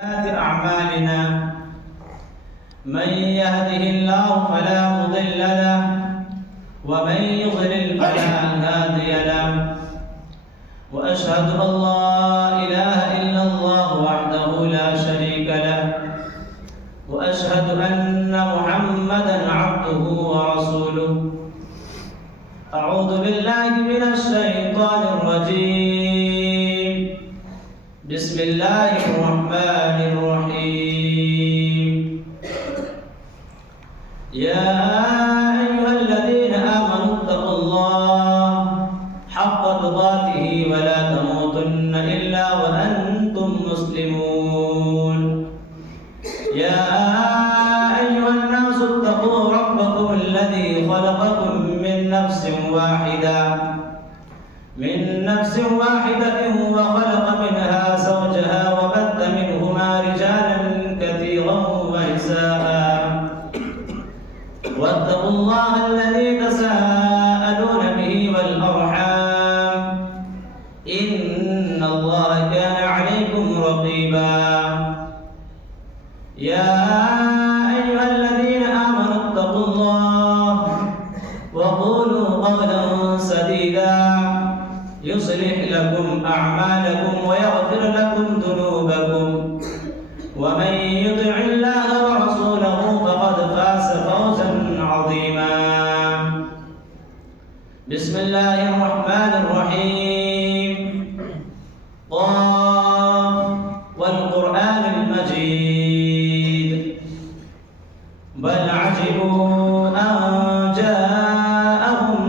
أعمالنا من يهده الله فلا مضل له ومن يضلل فلا هادي له وأشهد أن لا إله إلا الله وحده لا شريك له وأشهد أن محمدا عبده ورسوله أعوذ بالله من الشيطان الرجيم بسم الله الرحمن الرحيم يا أيها الذين آمنوا اتقوا الله حق تقاته ولا تموتن إلا وأنتم مسلمون يا أيها الناس اتقوا ربكم الذي خلقكم من نفس واحدة وخلق منها زوجها وبث منهما رجالا كثيرا ونساء واتقوا الله الذي تساءلون به والأرحام إن الله كان عليكم رقيبا يا أيها الذين آمنوا اتقوا الله وقولوا قولا سديدا يصلح لكم أعمالكم ويغفر لكم ذنوبكم ومن يطع الله ورسوله فقد فاز فوزا عظيما بسم الله الرحمن الرحيم قاف والقرآن المجيد بل عجبوا أن جاءهم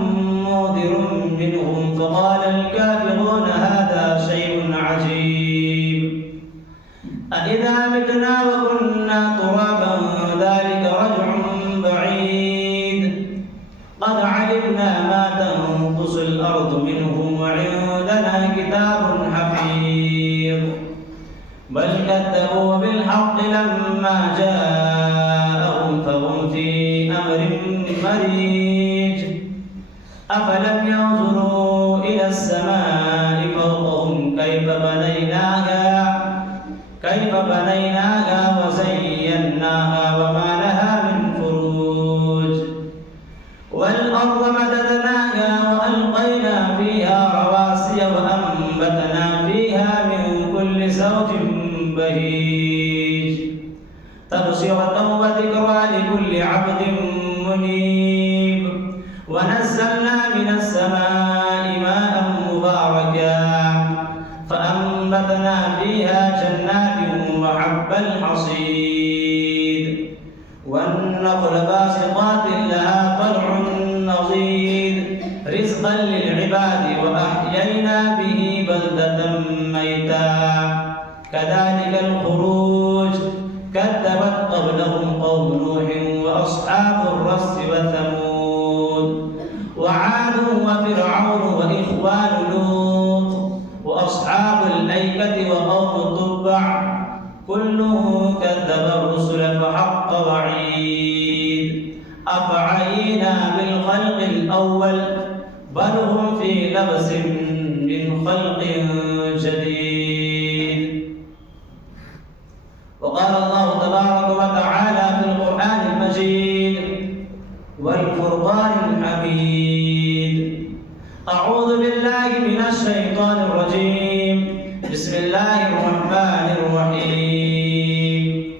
منذر منهم فقال الكافرون هذا شيء عجيب أإذا متنا وكنا ترابا ذلك رجع بعيد قد علمنا ما تنقص الأرض منهم وعندنا كتاب حفيظ بل كذبوا بالحق لما جاءهم فهم في أمر مريج أفلم ينظروا إلى السماء فوقهم كيف بنيناها وزيناها وما لها من فروج والأرض مددناها وألقينا فيها رواسي وأنبتنا فيها من كل زوج بهيج تبصرة وذكرى لكل عبد منيب ونزلنا من السماء ماء مباركا فأنبتنا فيها جنات وحب الحصيد والنخل باسقات لها طلع نضيد رزقا للعباد وأحيينا به بلدة ميتا كذلك الخروج كذبت قبلهم قوم نوح وأصحاب الرس وثمود وعاد وفرعون وإخوان لوط وأصحاب الأيكة وقوم تبع كل كذب الرسل فحق وعيد أفعينا بالخلق الأول بل هم في لبس من خلق جديد وقال الله تبارك وتعالى في القرآن المجيد والفرقان الحميد أعوذ بالله من الشيطان الرجيم بسم الله الرحمن الرحيم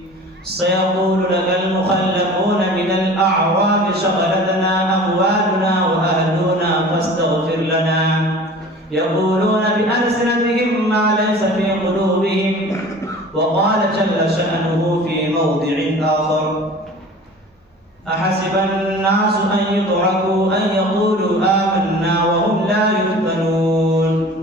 سيقول لك المخلفون من الأعراب شغلتنا أموالنا وأهلنا فاستغفر لنا يقولون بألسنتهم ما ليس في قلوبهم وقال جل شأنه في موضع آخر أحسب الناس أن يتركوا أن يقولوا آمنا وهم لا يفتنون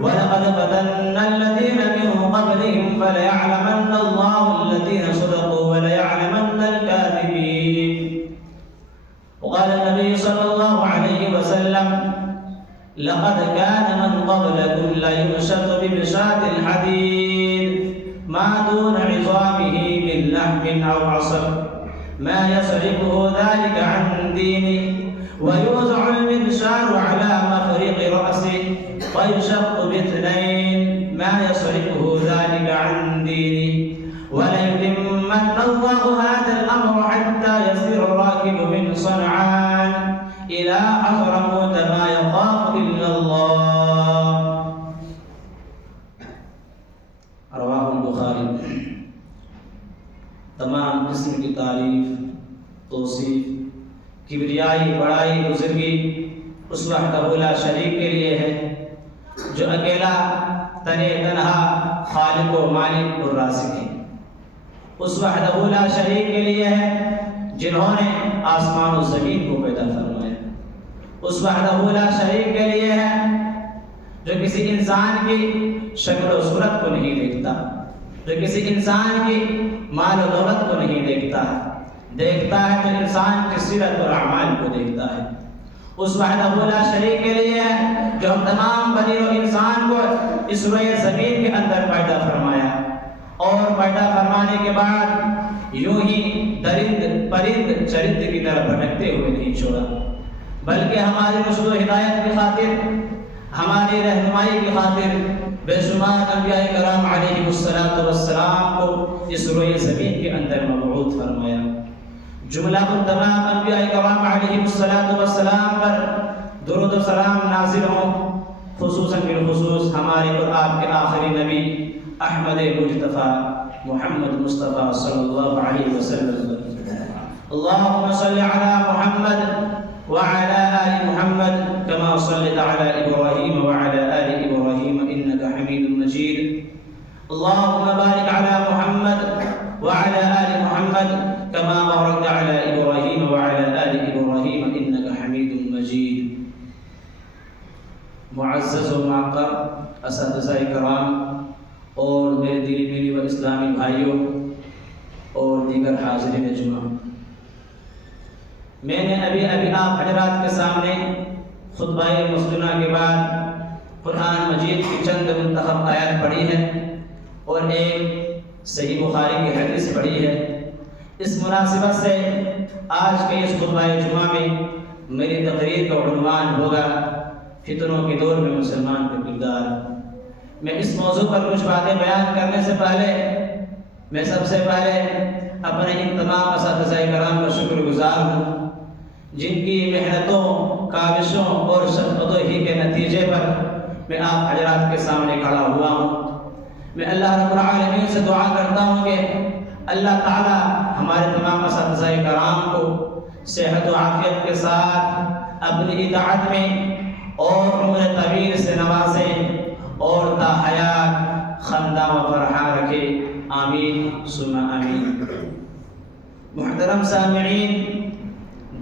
ولقد فتنا الذين من قبلهم فليعلمن الله الذين صدقوا وليعلمن الكاذبين وقال النبي صلى الله عليه وسلم لقد كان من قبلكم ليمشط بمشاط الحديد ما دون عظامه من لحم أو عصب ما يصرفه ذلك عن دينه ويوزع المنشار على مفرق رأسه فيشق باثنين ما يصرفه ذلك عن دينه وَلَيُتِمَّنَّ اللَّهُ هَذَا الْأَمْرَ حَتَّى يَسِيرَ الرَّاكِبُ مِنْ صَنْعَانَ إِلَى حَضْرَمَوْتَ مَا يَخَافُ إِلَّا اللَّهُ. رواہ البخاری. تمام قسم کی تعریف، توصیف، کبریائی، بڑائی، بزرگی اس وحدہ لا شریک کے لیے ہے جو اکیلا تنہا خالق و مالک اور رازق ہے. اس وحدہ لا شریک کے لیے ہے جنہوں نے آسمان و زمین کو پیدا فرمایا. اس وحدہ لا شریک کے لیے ہے جو کسی انسان کی شکل و صورت کو نہیں دیکھتا، جو کسی انسان کی مال و دولت کو نہیں دیکھتا ہے تو انسان کی سیرت اور اعمال کو دیکھتا ہے. اس وحدہ لا شریک کے لیے ہے جو ہم تمام بنی و انسان کو اس روئے زمین کے اندر پیدا فرمایا اور پیدا فرمانے کے بعد یوں ہی درند پرند چرند کی طرح بھٹکتے ہوئے نہیں چھوڑا، بلکہ ہماری رشد و ہدایت کی خاطر، ہماری رہنمائی کی خاطر بے شمار انبیاء کرام علیہ السلام کو اس روئے زمین کے اندر مبعوث فرمایا. جملہ تمام انبیاء کرام علیہ السلام پر درود و سلام نازل ہوں، خصوصاً بالخصوص ہمارے اور آپ کے آخری نبی احمد مجتبیٰ محمد مصطفیٰ صلی اللہ علیہ وسلم. اللہم صلی علی محمد وعلى آل محمد كما صليت على إبراهيم وعلى آل إبراهيم إنك حميد مجيد. اللهم بارك على محمد وعلى آل محمد كما باركت على إبراهيم وعلى آل إبراهيم إنك حميد مجيد. معزز و معقر اساتذہ کرام اور میرے دینی و اسلامی بھائیوں اور دیگر حاضرین جمعہ، میں نے ابھی آپ حضرات کے سامنے خطبہ مسنونہ کے بعد قرآن مجید کی چند منتخب آیات پڑھی ہے اور ایک صحیح بخاری کی حدیث پڑھی ہے. اس مناسبت سے آج کے اس خطبہ جمعہ میں میری تقریر کا عنوان ہوگا فتنوں کے دور میں مسلمان کا کردار. میں اس موضوع پر کچھ باتیں بیان کرنے سے پہلے میں سب سے پہلے اپنے ان تمام اساتذہ کرام کا شکر گزار ہوں جن کی محنتوں، کاوشوں اور شفقتوں ہی کے نتیجے پر میں آپ حضرات کے سامنے کھڑا ہوا ہوں. میں اللہ رب العالمین سے دعا کرتا ہوں کہ اللہ تعالی ہمارے تمام اساتذہ کرام کو صحت و عافیت کے ساتھ اپنی اطاعت میں اور عمر طویل سے نوازے اور تا حیات خندہ و فرحہ رکھے. آمین ثم آمین. محترم سامعین،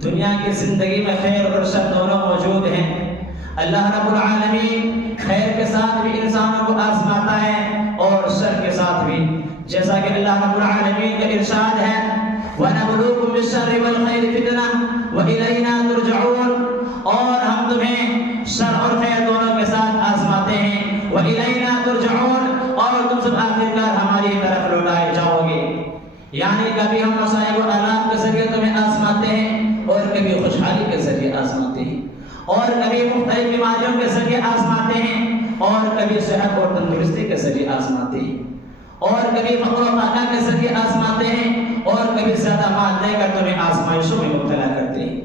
دنیا کی زندگی میں خیر اور شر دونوں موجود ہیں. اللہ رب العالمین خیر کے ساتھ بھی انسانوں کو آزماتا ہے اور شر کے ساتھ بھی، جیسا کہ اللہ رب العالمین کا ارشاد ہے وَنَبْلُوكُمْ بِالشَّرِّ وَالْخَيْرِ فِتْنَةً وَإِلَيْنَا تُرْجَعُونَ. اور ہم تمہیں شر اور خیر دونوں کے ساتھ آزماتے ہیں. وَإِلَيْنَا تُرْجَعُونَ. اور تم سب آخرکار ہماری طرف لوٹائے جاؤ گے. یعنی کبھی ہم مصائب و آلات کے ذریعے تمہیں آزماتے ہیں اور کبھی خوشحالی کے ذریعے آزماتے ہیں اور کبھی مختلف بیماریوں کے ذریعے آزماتے ہیں اور کبھی صحت اور تندرستی کے ذریعے آزماتے ہیں اور کبھی فقر و فاقہ کے ذریعے آزماتے ہیں اور کبھی زیادہ مال دے کر تمہیں آزمائشوں میں مبتلا کرتے ہیں.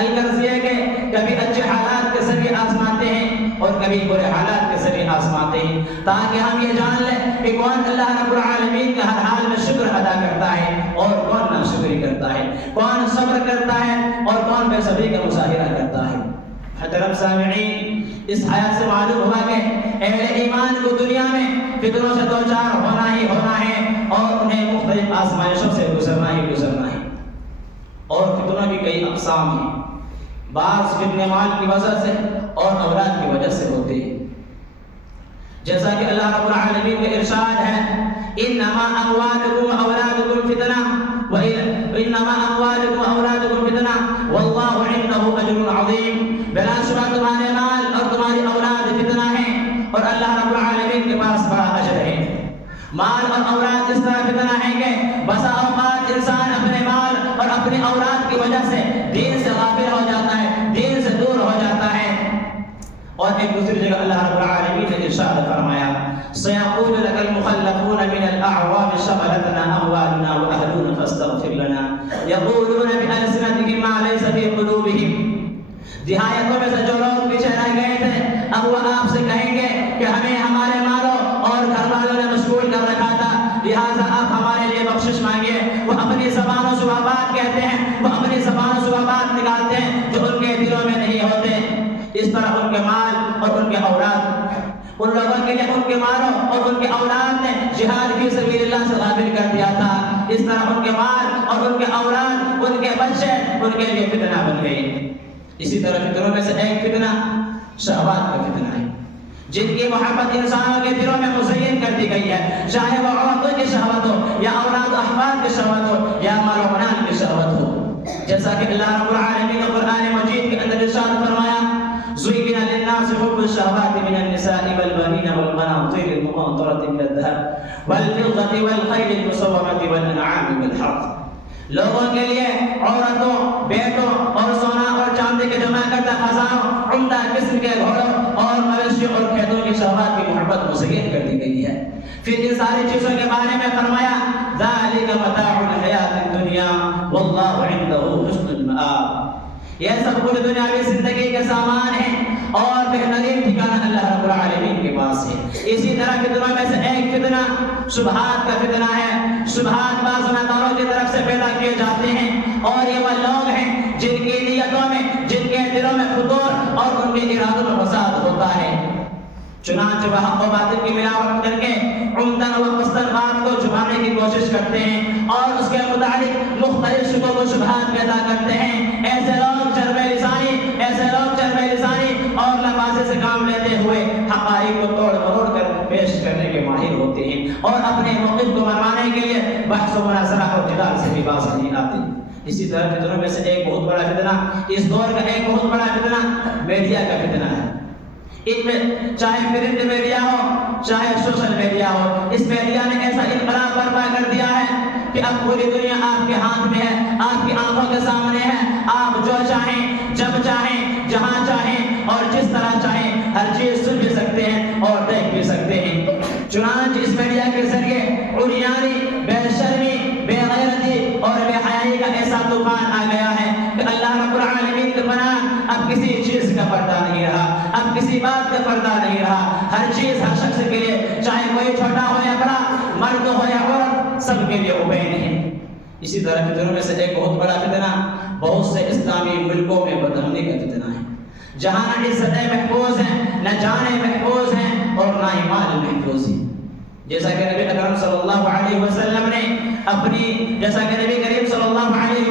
الغرض یہ کہ کبھی اچھے حالات کے ذریعے آزماتے ہیں اور کبھی برے حالات کے ذریعے آزماتے ہیں تاکہ ہم یہ جان لیں کہ کون اللہ رب العالمین کا ہر حال میں شکر ادا کرتا ہے اور کون ناشکری کرتا ہے، کون صبر کرتا ہے اور کون بے صبری کا مظاہرہ کرتا ہے. محترم سامعین، اس آیت سے معلوم ہوا کہ اہل ایمان کو دنیا میں فتنوں سے دوچار ہونا ہی ہونا ہے اور انہیں مختلف آزمائشوں سے گزرنا ہی گزرنا ہے. اور فتنوں کی کئی اقسام ہیں. بعض فتنے مال کی وجہ سے اور اولاد کی وجہ سے ہوتے ہیں، جیسا کہ اللہ رب العالمین کا ارشاد ہے انما اموالکم اولادکم فتنہ وانما اموالکم اولادکم فتنہ واللہ عنده اجر عظیم. بلا شبہ تمہارے مال اور تمہاری اولاد فتنہ ہیں اور اللہ رب العالمین کے پاس بڑا اجر ہے. مال اور اولاد اس طرح فتنہ ہے کہ بسا اوقات انسان اپنے مال اور اپنی اولاد کی وجہ سے دین سے غافل ہو جاتا ہے، دین سے دور ہو جاتا ہے. اور ایک دوسری جگہ اللہ رب العالمین نے ارشاد فرمایا سَيَقُولُ لَكَ الْمُخَلَّفُونَ مِنَ الْأَعْرَابِ شغلتنا أموالنا وأهلنا فاستغفر لنا يقولون بألسنتهم ما ليس في قلوبهم. دیہاتوں میں سے جو لوگ پیچھے رہ گئے تھے اب وہ آپ سے کہیں گے کہ ہمیں ہمارے مالوں اور گھر والوں نے مشغول کر رکھا تھا، لہٰذا آپ ہمارے لیے بخشش مانگیے. وہ اپنی زبانوں سے وہ بات کہتے ہیں، وہ اپنی زبانوں سے وہ بات نکالتے ہیں جو ان کے دلوں میں نہیں ہوتے. اس طرح ان کے مال اور ان کے اولاد، ان لوگوں کے لیے ان کے مالوں اور ان کے اولاد نے جہاد فی سبیل اللہ سے غافل کر دیا تھا. اس طرح ان کے مال اور ان کے اولاد، ان کے بچے ان کے لیے فتنہ بن گئی. اسی طرح فتنوں میں سے ایک فتنہ شہوات کا فتنہ ہے، جن کی محبت انسانوں کے دلوں میں مزین کر دی گئی ہے، چاہے وہ عورتوں کی شہوت ہو یا اولاد و احفاد کی شہوت ہو یا مال و بنان کی شہوت ہو. جیسا کہ اللہ رب العالمین نے قرآن مجید کے اندر ارشاد فرمایا زُيِّنَ لِلنَّاسِ حُبُّ الشَّهَوَاتِ مِنَ النِّسَاءِ وَالْبَنِينَ وَالْقَنَاطِيرِ الْمُقَنطَرَةِ مِنَ الذَّهَبِ وَالْفِضَّةِ وَالْخَيْلِ الْمُسَوَّمَةِ وَالْأَنْعَامِ وَالْحَرْثِ. لوگوں کے لیے عورتوں، بیٹوں اور سونا اور چاندی کے جمع کردہ خزانوں، عمدہ قسم کے گھوڑوں اور مویشیوں اور کھیتوں کی شہوات کی محبت مزین کر دی گئی ہے. پھر ان ساری چیزوں کے بارے میں فرمایا ذَلِكَ مَتَاعُ الْحَيَاةِ الدُّنْيَا وَاللَّهُ عِندَهُ حُسْنُ الْمَآبِ. یہ سب کچھ دنیاوی زندگی کے سامان ہیں اور بہترین ٹھکانہ اللہ رب العالمین کے پاس ہے. اسی طرح فتنوں میں سے ایک فتنہ شبہات کا فتنہ ہے. شبہات بعض نادانوں کی طرف سے پیدا کیے جاتے ہیں اور یہ وہ لوگ ہیں جن کی نیتوں میں، جن کے دلوں میں فطور اور ان کے ارادوں میں فساد ہوتا ہے. چنانچہ وہ حق و باطل کی ملاوٹ کر کے عمدن و قصدن بات کو چھپانے کی کوشش کرتے ہیں اور اس کے متعلق مختلف شکوک و شبہات پیدا کرتے ہیں. ایسے لوگ چربے لسانی اور لفاظے سے کام لیتے ہوئے حقائق کو توڑ مروڑ کر پیش کرنے کے ماہر ہوتے ہیں اور اپنے موقف کو منوانے کے لیے بحث و مناظرہ اور جدال سے بھی باز نہیں آتے. اسی طرح فتنوں میں سے ایک بہت بڑا فتنہ، اس دور کا ایک بہت بڑا فتنہ میڈیا کا فتنہ ہے. ان میں چاہے پرنٹ میڈیا ہو چاہے سوشل میڈیا ہو، اس میڈیا نے ایسا انقلاب برپا کر دیا ہے کہ اب پوری دنیا آپ کے ہاتھ میں ہے، آپ کی آنکھوں کے سامنے ہے. آپ جو چاہیں، جب چاہیں، جہاں چاہیں اور جس طرح چاہیں ہر چیز سن بھی سکتے ہیں اور دیکھ بھی سکتے ہیں. چنانچہ اس میڈیا کے ذریعے عریانی، بے شرمی، بے غیرتی اور بے حیائی کا ایسا طوفان آ گیا ہے کہ اللہ رب العالمین کے پناہ اب کسی چیز کا پردہ نہیں رہا، اب کسی بات کا پردہ نہیں رہا. ہر چیز ہر شخص کے لیے، چاہے کوئی چھوٹا ہو یا بڑا، مرد ہو یا عورت، سب کے لیے مبین ہے. اسی طرح فتنوں میں سے ایک بہت بڑا فتنہ بہت سے اسلامی ملکوں میں بدامنی کا فتنہ ہے، جہاں نہ عزتیں محفوظ ہیں، نہ جانیں محفوظ ہیں اور نہ ہی مال محفوظ ہیں. جیسا کہ نبی اکرم صلی اللہ علیہ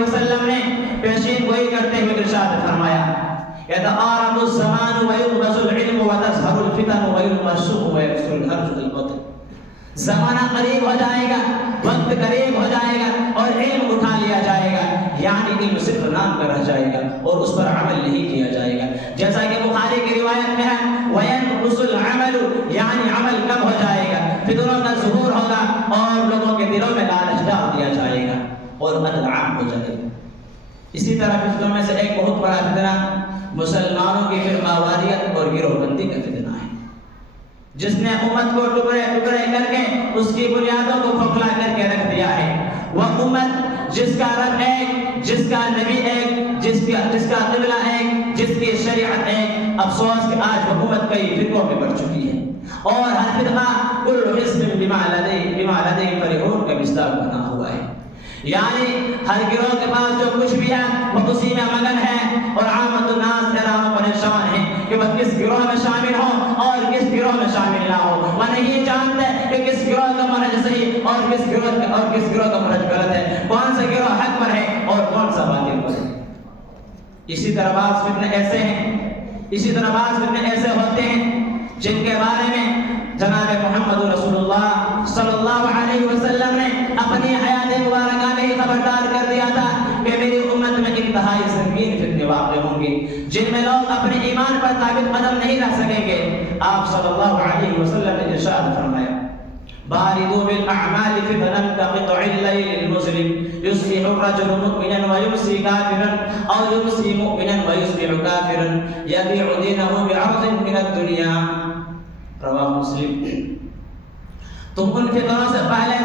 وسلم نے پیشین گوئی کرتے ہوئے ارشاد فرمایا يتقارب الزمان ويغبس العلم وتظهر الفتن ويلقى السوق ويكثر الهرج والقتل. زمانہ قریب ہو جائے گا، وقت قریب ہو جائے گا اور علم اٹھا لیا جائے گا، یعنی علم صرف نام کا رہ جائے گا اور اس پر عمل نہیں کیا جائے گا. جیسا کہ بخاری کی روایت میں ہے وَيَنْقُصُ الْعَمَلُ، یعنی عمل کم ہو جائے گا، فتنوں کا ظہور ہوگا اور لوگوں کے دلوں میں لالچ ڈال دیا جائے گا اور قتل عام ہو جائے گا. اسی طرح فتنوں میں سے ایک بہت بڑا فتنہ مسلمانوں کی فرقہ واریت اور گروہ بندی کا فتنہ ہے، جس نے امت کو ٹکڑے ٹکڑے کر کے اس کی بنیادوں کو کھوکھلا کر کے رکھ دیا ہے. وہ امت جس کا رب ایک، جس کا نبی ایک، جس کا قبلہ ایک، جس کی شریعت ایک، افسوس کہ آج وہ امت کئی فرقوں میں بڑھ چکی ہے اور ہر فرقہ کل حزب بما لدیہم فرحون کا مصداق بنا ہوا ہے. یعنی ہر گروہ کے پاس جو کچھ بھی ہے وہ اسی میں مگن ہے اور عامت الناس حیران و پریشان ہے کہ وہ کس گروہ میں شامل ہو اور کس گروہ میں شامل نہ ہو. وہ نہیں جانتے کہ کس گروہ کا منہج صحیح اور کس گروہ کا منہج غلط ہے، کون سا گروہ حق پر ہے اور کون سا باطل پر ہے. اسی طرح بعض فتنے ایسے ہوتے ہیں جن کے بارے میں جناب محمد رسول اللہ صلی اللہ علیہ وسلم نے اپنی حیات مبارکہ میں ہی خبردار کر دیا تھا کہ میری امت میں انتہائی سنگین فتنے واقع ہوں گے جن میں لوگ اپنے ایمان پر ثابت قدم نہیں رہ سکیں گے. آپ صلی اللہ علیہ وسلم نے ارشاد فرمایا باردوا بالاعمال فتنا كقطع الليل المظلم يصبح الرجل مؤمنا ويمسي كافرا او يمسي مؤمنا ويصبح كافرا يبيع دينه بعرض من الدنيا. رواہ مسلم. تم ان فطروں سے پہلے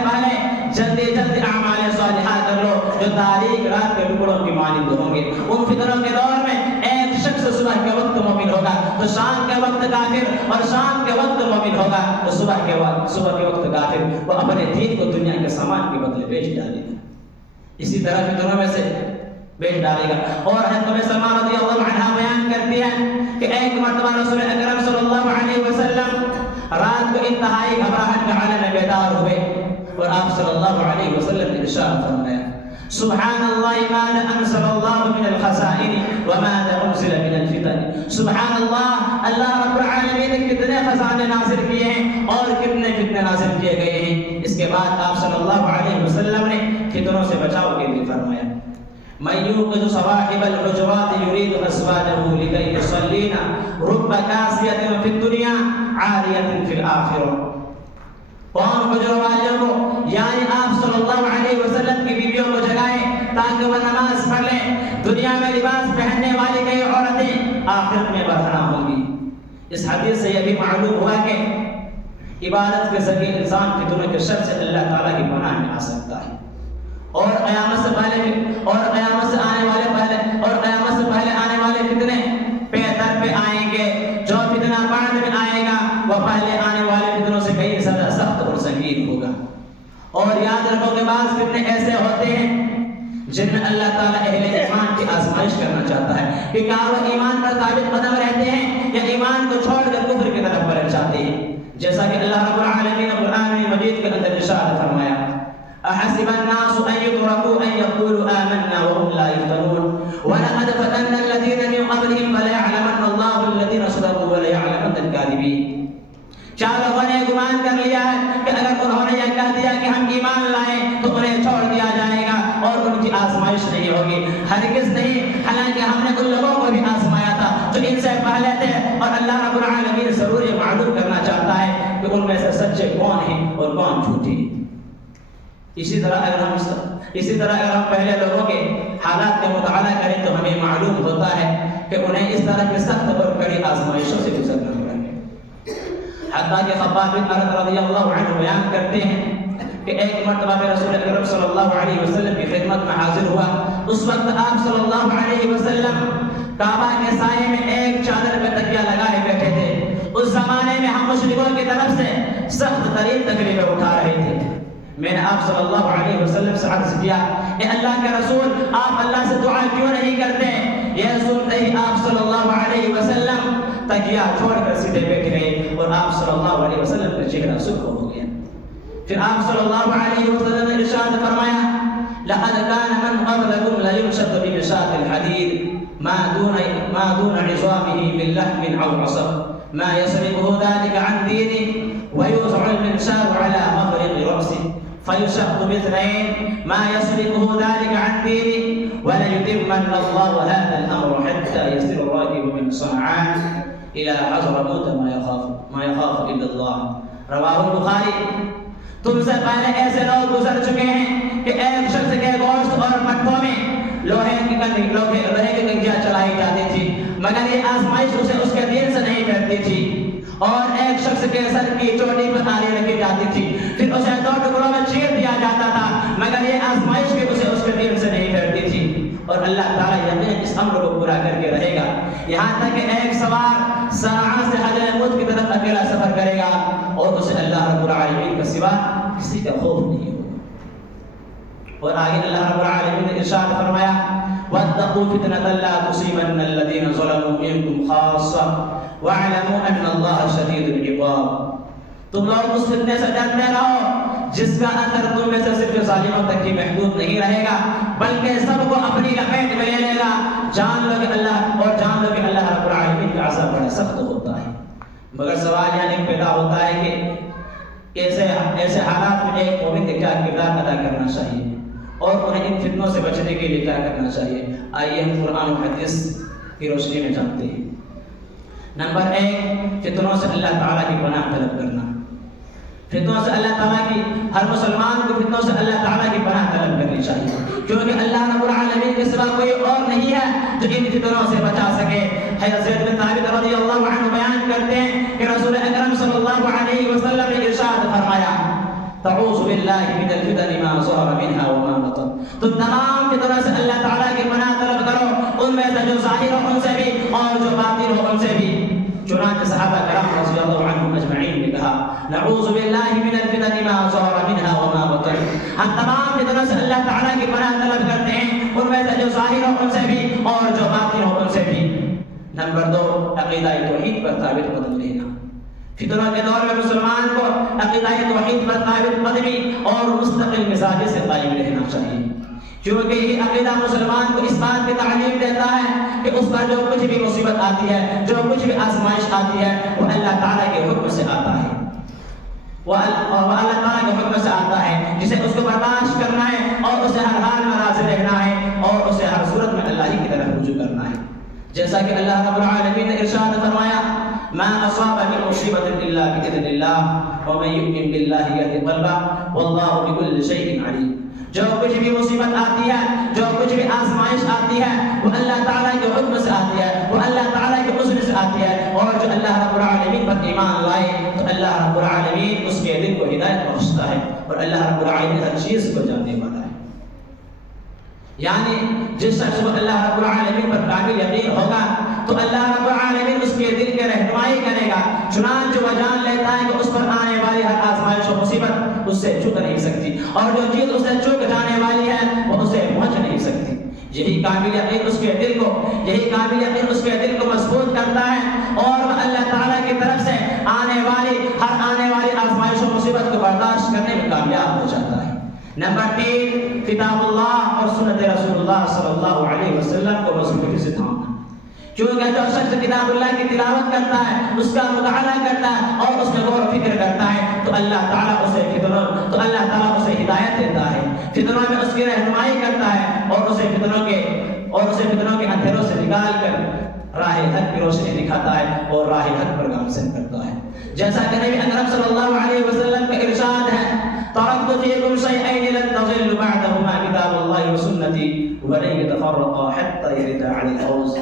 جلدی اعمال صالحہ کر لو جو تاریک رات کے ٹکڑوں کی مانند ہوں گے. ان فطروں کے دور میں ایک شخص صبح کے وقت مومن ہوگا تو شام کے وقت کافر، اور شام کے وقت مومن ہوگا تو صبح کے وقت کافر. وہ اپنے دین کو دنیا کے سامان کے بدلے بیچ ڈالے گا، اسی طرح فطروں میں سے بیچ ڈالے گا. اور حضرت ام سلمہ رضی اللہ عنہا بیان کرتی ہے کہ ایک مرتبہ رسول اکرم صلی اللہ علیہ وسلم رات کو انتہائی گھبراہٹ کے حال میں بیدار ہوئے اور آپ صلی اللہ علیہ وسلم نے ارشاد فرمایا سبحان اللہ ماذا انزل اللہ من الخزائن وماذا انزل من الفتن. سبحان اللہ، اللہ رب العالمین نے کتنے خزانے نازل کیے ہیں اور کتنے فتنے نازل کیے گئے ہیں. اس کے بعد آپ صلی اللہ علیہ وسلم نے فتنوں سے بچاؤ کے لیے فرمایا من يوقظ صواحب الحجرات يريد ازواجه لكي يصلين رب كاسية في الدنيا عارية في الآخرة. کون حجروں والوں کو، یعنی آپ صلی اللہ علیہ وسلم کی بیویوں کو جگائیں تاکہ وہ نماز پڑھ لیں. دنیا میں لباس پہننے والی کئی عورتیں آخرت میں برہنہ ہوں گی. اس حدیث سے یہ بھی معلوم ہوا کہ عبادت کے ذریعے انسان فتنوں کے شر سے اللہ تعالیٰ کی پناہ میں آ سکتا ہے. اور قیامت سے پہلے آنے والے فتنے پہ در پہ آئیں گے. جو فتنہ بعد میں آئے گا وہ پہلے آنے والے فتنوں سے کئی زیادہ سخت اور سنگین ہوگا. اور یاد رکھو کہ بعض فتنے ایسے ہوتے ہیں جن میں اللہ تعالیٰ اہل ایمان کی آزمائش کرنا چاہتا ہے کہ کیا وہ ایمان پر ثابت قدم رہتے ہیں یا ایمان کو چھوڑ کر کفر کی طرف بڑھ جاتے ہیں. جیسا کہ اللہ رب العالمین نے قرآن مجید کے اندر ارشاد فرمایا احسب الناس ان يتركوا ان يقولوا آمنا وهم لا يفتنون ولقد فتنا الذين من قبلهم فليعلمن الله الذين صدقوا وليعلمن الكاذبين. کیا لوگوں نے گمان کر لیا ہے کہ اگر انہوں نے یہ کہہ دیا کہ ہم ایمان لائیں تو انہیں چھوڑ دیا جائے گا اور ان کی آزمائش نہیں ہوگی؟ ہرگز نہیں، حالانکہ ہم نے ان لوگوں کو بھی آزمایا تھا جو ان سے پہلے تھے. اور اللہ رب العالمین ضرور یہ معلوم کرنا چاہتا ہے کہ ان میں سے سچے کون ہیں اور کون جھوٹے ہیں. اسی طرح اگر ہم پہلے لوگوں کے حالات کا مطالعہ کریں تو ہمیں معلوم ہوتا ہے کہ انہیں اس طرح کی سخت اور کڑی آزمائشوں سے گزرنا پڑا ہے. حتیٰ کہ خباب بن ارد رضی اللہ عنہ بیان کرتے ہیں کہ ایک مرتبہ میں رسول اکرم صلی اللہ علیہ وسلم کی خدمت میں حاضر ہوا. اس وقت آپ صلی اللہ علیہ وسلم کعبہ کے سائے میں ایک چادر پہ تکیہ لگائے بیٹھے تھے. اس زمانے میں ہم مشرکوں کی طرف سے سخت ترین تکلیفیں اٹھا رہے تھے. میں نے آپ صلی اللہ علیہ وسلم سے عرض کیا اے اللہ کے رسول آپ اللہ سے دعا کیوں نہیں کرتے؟ یہ سنتے ہی آپ صلی اللہ علیہ وسلم تکیہ چھوڑ کر سیدھے بیٹھ گئے اور آپ صلی اللہ علیہ وسلم کا چہرہ سرخ ہو گیا. پھر آپ صلی اللہ علیہ وسلم نے ارشاد فرمایا لقد كان من قبلكم لا يمشط بمشاط الحديد ما دون عظامه من لحم او عصب ما يسرقه ذلك عن دينه ويوضع المنشار على مفرق رأسه فيشق باثنين ما يسرقه ذلك عن دينه وليتمن الله هذا الامر حتى يصير الراكب من صنعان الى حضرموت ما يخاف الا الله. رواه البخاری. تم سے پہلے ایسے لوگ گزر چکے ہیں کہ ایک شخص کے گوشت اور مٹھوں میں لوہے کی کنگھیاں چلائی جاتی تھی مگر یہ آزمائش اسے اس کے دین سے نہیں کرتی تھی. اور ایک شخص کے سر کی چوٹی پر آری رکھی جاتی تھی پھر اسے دو ٹکڑوں میں چیر دیا جاتا تھا مگر یہ آزمائش بھی اسے اس کے دین سے نہیں کرتی تھی. اور اللہ تعالیٰ یقین اس امر کو پورا کر کے رہے گا یہاں تک کہ ایک سوار صنعاء سے حضر موت کی طرف اکیلا سفر کرے گا اور اسے اللہ رب العالمین کا سوا کسی کا خوف نہیں ہوگا. اور آگے اللہ رب العالمین نے ارشاد فرمایا واتقوا فتنة لا تصيبن الذين ظلموا منكم خاصة واعلموا ان الله شديد العقاب. تم لوگ اس فتنے سے ڈرتے رہو جس کا اثر تم میں سے صرف ظالموں تک ہی محدود نہیں رہے گا بلکہ سب کو اپنی لپیٹ میں لے لے گا. جان لو کہ اللہ رب العالمین کا عذاب بڑا سخت ہوتا ہے. مگر سوال یعنی پیدا ہوتا ہے کہ ایسے حالات میں ایک مومن کا کیا کردار ادا کرنا چاہیے اور انہیں ان فتنوں سے بچنے کے لیے کیا کرنا چاہیے. آئیے ہم قرآن و حدیث کی روشنی میں جانتے ہیں. نمبر 1 فتنوں سے اللہ تعالیٰ کی پناہ طلب کرنا. فتنوں سے اللہ تعالیٰ کی ہر مسلمان کو فتنوں سے اللہ تعالیٰ کی پناہ طلب کرنی چاہیے کیونکہ اللہ رب العالمین کے سوا کوئی اور نہیں ہے جو ان فتنوں سے بچا سکے. حضرت زید بن ثابت رضی اللہ عنہ بیان کرتے ہیں کہ رسول اکرم صلی اللہ علیہ وسلم نے ارشاد فرمایا باللہ من الفتن ما ظہر منها وما بطن. تم تمام فتنوں سے اللہ تعالیٰ کی پناہ طلب کرو، ان میں سے جو ظاہر ہو ان سے بھی اور جو باطن ہو ان سے بھی. چنانچہ صحابہ کرام رضی اللہ عنہم اجمعین نے کہا نعوذ باللہ من الفتن ما ظہر منها وما بطن. ہم تمام فتنوں سے اللہ تعالیٰ کی پناہ طلب کرتے ہیں، ان میں سے جو ظاہر ہو ان سے بھی اور جو باطن ہو ان سے بھی. نمبر 2، عقیدہ توحید پر ثابت قدم رہنا. فتنوں کے دور میں مسلمان کو عقیدہ توحید پر ثابت قدمی اور مستقل مزاجی سے قائم رہنا چاہیے، کیونکہ یہ عقیدہ مسلمان کو اس بات کی تعلیم دیتا ہے کہ اس پر جو کچھ بھی مصیبت آتی ہے، جو کچھ بھی آزمائش آتی ہے، وہ اللہ تعالیٰ کے حکم سے آتا ہے، وہ اللہ تعالیٰ کے حکم سے آتا ہے، جسے اس کو برداشت کرنا ہے اور اسے ہر حال میں راضی رہنا ہے اور اسے ہر صورت میں اللہ ہی کی طرف رجوع کرنا ہے. جیسا کہ اللہ رب العالمین نے ارشاد فرمایا ما اصاب من مصیبت الا باذن اللہ ومن یؤمن باللہ یهد قلبہ واللہ بكل شیء علیم. جو کچھ بھی مصیبت آتی ہے، جو کچھ بھی آزمائش آتی ہے، وہ اللہ تعالیٰ کے حکم سے آتی ہے، وہ اللہ تعالیٰ کے عذر سے آتی ہے، اور جو اللہ رب العالمین پر ایمان لائے تو اللہ رب العالمین اس کے دل کو ہدایت بخشتا ہے، اور اللہ رب العالمین ہر چیز کو جاننے والا ہے. یعنی جس شخص کو اللہ رب العالمین پر کامل یقین ہوگا تو اللہ رب العالمین اس کے دل کے رہنمائی کرے گا، چنانچہ وہ جان لیتا ہے کہ اس پر آنے والی ہر آزمائش و مصیبت اس سے چک نہیں سکتی، اور جو چیز اس سے چک جانے والی ہے وہ اسے پہنچ نہیں سکتی. یہی کامل یقین اس کے دل کو مضبوط کرتا ہے اور وہ اللہ تعالیٰ کی طرف سے آنے والی آزمائش و مصیبت کو برداشت کرنے میں کامیاب ہو جاتا ہے. نمبر 3، کتاب اللہ اور سنت رسول اللہ صلی اللہ علیہ وسلم کو مضبوطی سے تھامنا. کیونکہ جو شخص کتاب اللہ کی تلاوت کرتا ہے، اس کا مطالعہ کرتا ہے اور اس میں غور و فکر کرتا ہے تو اللہ تعالیٰ اسے ہدایت دیتا ہے، فتنوں میں اس کی رہنمائی کرتا ہے اور اسے فتنوں کے اندھیروں سے نکال کر راہ حق کی روشنی دکھاتا ہے اور راہ حق پر گامزن کرتا ہے. جیسا کہ نبی اکرم صلی اللہ علیہ وسلم کا ارشاد ہے ترکت فیکم شیئین لن تضلوا بعدہما کتاب اللہ وسنتی ولن یتفرقا حتی یردا علی الحوض.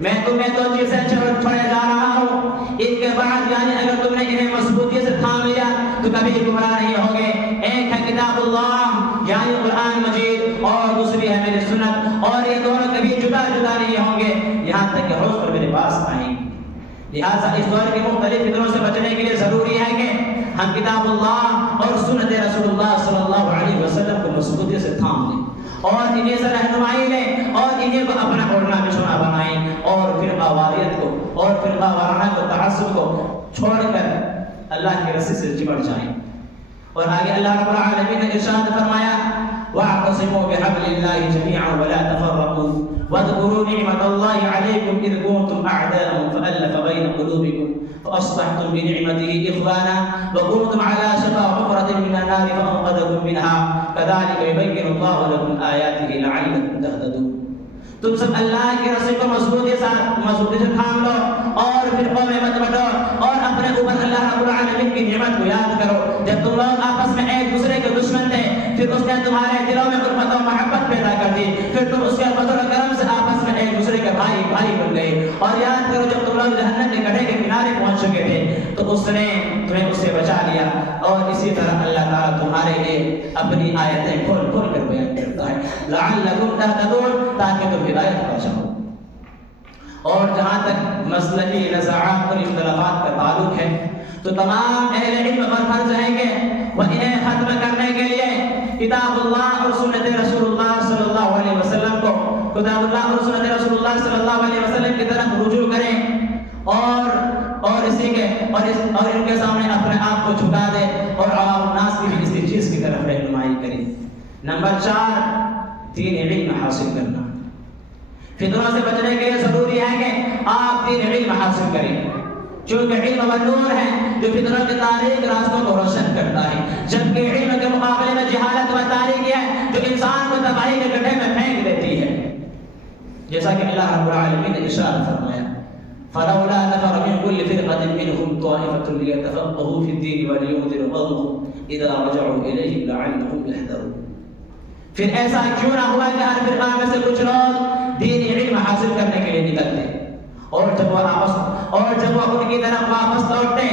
میں تمہیں دو چیزیں چھوڑے جا رہا ہوں، ان کے بعد یعنی اگر تم نے انہیں مضبوطی سے تھام لیا تو کبھی گمراہ نہیں ہوگے. ایک ہے کتاب اللہ یعنی قرآن مجید، اور دوسری ہے میری سنت، اور یہ دونوں کبھی جدا نہیں ہوں گے یہاں تک کہ روز پر میرے پاس آئیں. لہٰذا اس دور کے مختلف فتنوں سے بچنے کے لیے ضروری ہے کہ ہم کتاب اللہ اور سنت رسول اللہ صلی اللہ علیہ وسلم کو مضبوطی سے تھام لیں اور انہیں سے رہنمائی لیں اور انہیں کو اپنا اوڑھنا بچھونا بنائیں اور فرقہ واریت کو اور فرقہ وارانہ کو تعصب کو چھوڑ کر اللہ کی رسی سے چمٹ جائیں. اور آگے اللہ رب العالمین نے ارشاد فرمایا وَاعْتَصِمُوا بِحَبْلِ اللَّهِ جَمِيعًا وَلَا تَفَرَّقُوا وَاذْكُرُوا نِعْمَةَ اللَّهِ عَلَيْكُمْ إِذْ كُنتُمْ أَعْدَاءً فَأَلَّفَ بَيْنَ قُلُوبِكُمْ فَأَصْبَحْتُمْ بِنِعْمَتِهِ إِخْوَانًا وَكُنتُمْ عَلَى شَفَا حُفْرَةٍ مِنَ النَّارِ فَأَنقَذَكُم مِّنْهَا كَذَلِكَ يُبَيِّنُ اللَّهُ لَكُمْ آيَاتِهِ لَعَلَّكُمْ تَهْتَدُونَ. تم سب اللہ کی رسی کو مضبوطی سے تھام لو اور فرقوں میں مت بٹو اور اپنے اوپر اللہ رب العالمین کی نعمت کو یاد کرو. جب تم لوگ آپس میں ایک دوسرے کے دشمن تھے، پھر اس نے تمہارے دلوں میں الفت و محبت پیدا کر دی، پھر تم اس کے فضل و کرم سے آپس میں ایک دوسرے کے بھائی بن گئے. اور یاد کرو جب تم لوگ جہنم کے گڑھے کے کنارے پہنچ چکے تھے تو اس نے تمہیں اس سے بچا لیا. اور اسی طرح اللہ تعالیٰ تمہارے لیے اپنی آیتیں کھول کر بیان کرتا ہے لعلکم تہتدون، تاکہ تم ہدایت پا جاؤ. اور جہاں تک مسلکی نزاعات اور اختلافات کا تعلق ہے تو تمام اہل علم پر فرض ہے کہ وہ انہیں ختم کرنے کے لیے کتاب اللہ اور سنت رسول اللہ صلی اللہ علیہ وسلم کو کتاب اللہ اور سنت رسول اللہ صلی اللہ علیہ وسلم کی طرف رجوع کریں اور ان کے سامنے اپنے آپ کو جھکا دے اور عوام الناس کی بھی اسی چیز کی طرف رہنمائی کریں. نمبر 4، دین علم حاصل کرنا. فتنوں سے بچنے کے لیے ضروری ہے کہ آپ دین علم حاصل کریں، چونکہ علم وہ نور ہے جو فتنوں کے تاریک راستوں کو روشن کرتا ہے، جبکہ علم کے مقابلے میں جہالت و تاریکی ہے جو انسان کو تباہی کے گڈھے میں پھینک دیتی ہے. جیسا کہ اللہ رب العالمین نے ارشاد فرمایا فلولا نفر من كل فرقة منهم طائفة ليتفقهوا في الدين ولينذروا قومهم إذا رجعوا إليهم لعلهم يحذرون. پھر ایسا کیوں نہ ہوا کہ ہر فرقہ میں سے کچھ لوگ دینی علم حاصل کرنے کے لیے نکلتے اور جب وہ ان کی طرف واپس لوٹتے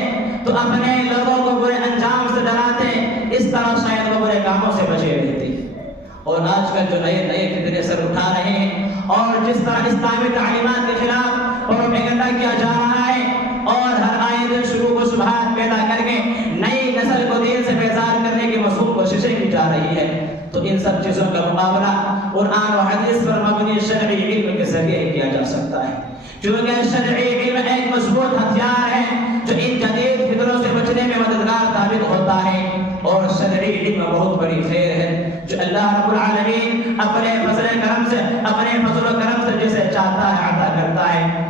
تو اپنے لوگوں کو برے انجام سے ڈراتے، اس طرح شاید وہ برے کاموں سے بچے رہتے ہیں۔ اور آج کل جو نئے نئے فتنے سر اٹھا رہے ہیں اور جس طرح اسلامی تعلیمات کے خلاف پروپیگنڈا کیا جا رہا ہے اور ہر آئے دن شروع و شبہات پیدا کر کے نئی نسل کو دین سے بیزار کرنے کی مصروف کوششیں کی جا رہی ہے، تو ان سب چیزوں کا مقابلہ قرآن و حدیث پر مبنی شرعی علم کے ذریعے کیا جا سکتا ہے، کیونکہ شرعی علم ایک مضبوط ہتھیار ہے جو ان جدید فتنوں سے بچنے میں مددگار ثابت ہوتا ہے۔ اور شرعی علم بہت بڑی خیر ہے جو اللہ رب العالمین اپنے فضل و کرم سے جسے چاہتا ہے عطا کرتا ہے۔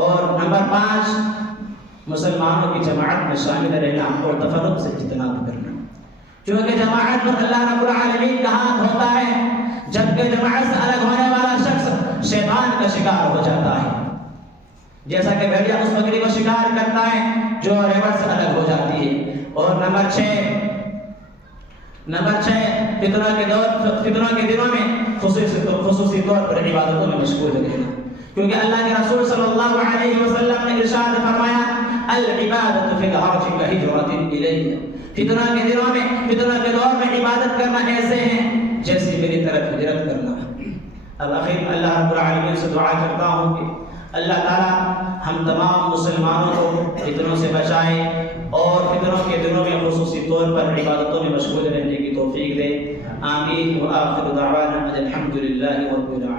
اور نمبر 5، مسلمانوں کی جماعت میں شامل رہنا اور تفرق سے اجتناب کرنا، کیونکہ جماعت پر اللہ رب العالمین کا ہاتھ ہوتا ہے، جبکہ جماعت سے الگ ہونے والا شخص شیطان کا شکار ہو جاتا ہے، جیسا کہ بھیڑیا اس بکری کو شکار کرتا ہے جو ریوڑ سے الگ ہو جاتی ہے۔ اور نمبر 6 فتنوں کے دنوں میں خصوصی طور پر عبادتوں میں مشغول رہنا، کیونکہ اللہ کے رسول صلی اللہ علیہ وسلم نے ارشاد فرمایا العبادۃ فی الحرج کہجرۃ الیہ، فتنوں کے دور میں عبادت کرنا ایسے ہیں جیسے میری طرف ہجرت کرنا۔ اب آخر میں اللہ رب العالمین سے دعا کرتا ہوں کہ اللہ تعالی ہم تمام مسلمانوں کو فتنوں سے بچائے اور فتنوں کے دنوں میں خصوصی طور پر عبادتوں میں مشغول رہنے کی توفیق دے۔ آمین۔ وآخر دعوانا الحمد للہ رب العالمین۔